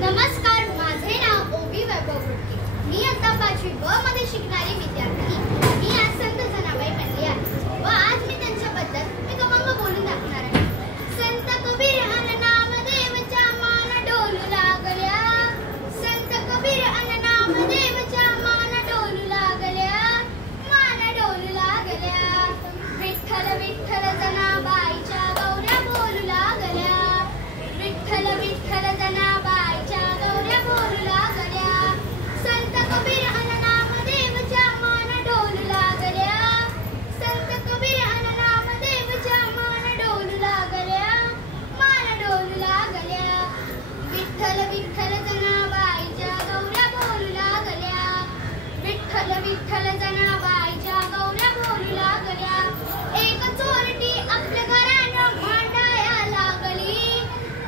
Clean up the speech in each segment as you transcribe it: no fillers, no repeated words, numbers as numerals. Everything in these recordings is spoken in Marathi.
नमस्कार, माझे नाव ओबी वैभव गुटके. मी आता 5वी ब मध्ये शिकणारी विद्यार्थी. मी आज संत जनाबाई म्हणली आहे व आज मी त्यांच्याबद्दल एक अभंग बोलून दाखवणार आहे. संत कबीर अन नामदेवच्या मान डोलू लागल्या. संत कबीर अन नामदेवच्या मान डोलू लागल्या. मान डोलू लागल्या. विठ्ठल विठ्ठल जनाबाईच्या गौऱ्या बोलू लागल्या. विठ्ठल विठ्ठल जनाबाईच्या गौऱ्या बोलू लागल्या. संत कबीर अन नामदेवच्या मान डोलू लागल्या. संत कबीर अन नामदेवच्या मान डोलू लागल्या. मान डोलू लागल्या. विठ्ठल विठ्ठल जनाबाईच्या गौऱ्या बोलू लागल्या. विठ्ठल विठ्ठल जनाबाईच्या गौऱ्या बोलू लागल्या. एक चोरटी आपल्या घरानं भांडाया लागली.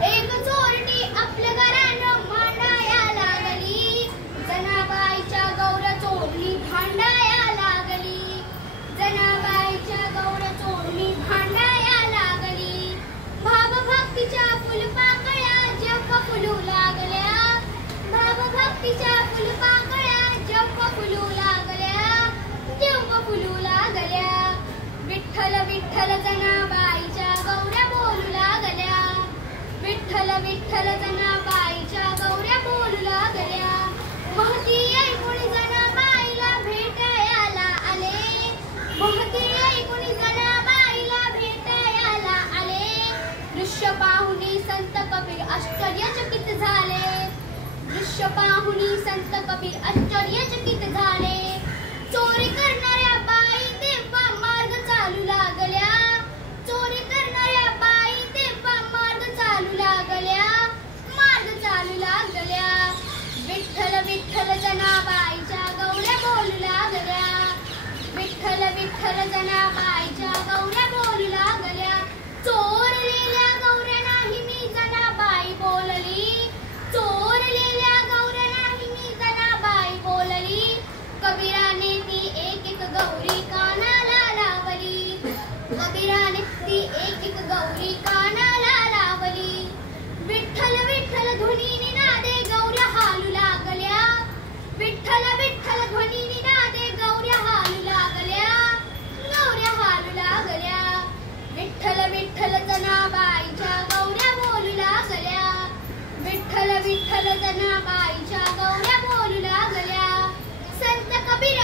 एक चोरटी आपल्या घरानं भांडाया लागली. जनाबाईच्या गौऱ्या चोरली भांडाया लागली. जनाबाईच्या गौऱ्या चोरली भांडाया लागली. भावभक्तीच्या फुलपाकळ्या जेव्हा फुलू लागल्या. भावभक्तीच्या फुलपाकळ्या जेव्हा फुलू लागल्या. जेव्हा फुलू लागल्या. विठ्ठल विठ्ठल जनाबाईच्या गौऱ्या बोलू लागल्या. विठ्ठल विठ्ठल जनाबाईच्या गौऱ्या बोलू लागल्या. महती ऐकून जनाबाईला भेटायला आले. महती ऐकून जनाबाईला भेटायला आले. दृश्य पाहुनी संत कबीर आश्चर्यचकित झाले. दृश्य पाहुनी संत कबीर आश्चर्यचकित झाले. चोरी करणाऱ्या बाई तेव्हा मार्ग चालू लागल्या. चोरी करणाऱ्या बाई तेव्हा मार्ग चालू लागल्या. मार्ग चालू लागल्या. विठ्ठल विठ्ठल जनाबाईच्या गौऱ्या बोलू लागल्या. विठ्ठल विठ्ठल जनाबाईच्या गौऱ्या बोलू लागल्या. चोरलेल्या गौऱ्या नाही मी जनाबाई बोलली. चोरलेल्या गौऱ्या नाही मी जनाबाई बोलली. कबीराने ती एक एक गौरी कानाला लावली. कबीराने ती एक एक गौरी कानाला लावली. विठ्ठल विठ्ठल ध्वनीने नादे गौऱ्या हालू लागल्या. विठ्ठल विठ्ठल ध्वनीने नादे गौऱ्या हालू लागल्या. गौऱ्या हालू लागल्या. विठ्ठल विठ्ठल जनाबाईच्या गौऱ्या बोलू लागल्या. विठ्ठल विठ्ठल जनाबाईच्या गौऱ्या बोलू लागल्या. संत कबीर